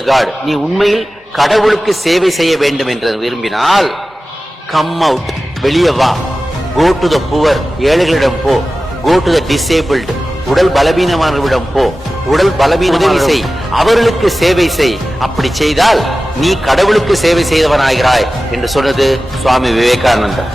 God, நீ உண்மையில் கடவுளுக்கு சேவை செய்ய வேண்டும் என்று விரும்பினால் கம் அவுட், வெளியே வா. கோ டு த புவர், ஏழைகளிடம் போ. கோ டு த டிசேபிள்டு, உடல் பலவீனமானவரிடம் போ. உடல் பலவீன உதவி செய், அவர்களுக்கு சேவை செய். அப்படி செய்தால் நீ கடவுளுக்கு சேவை செய்தவனாகிறாய் என்று சொன்னது சுவாமி விவேகானந்தர்.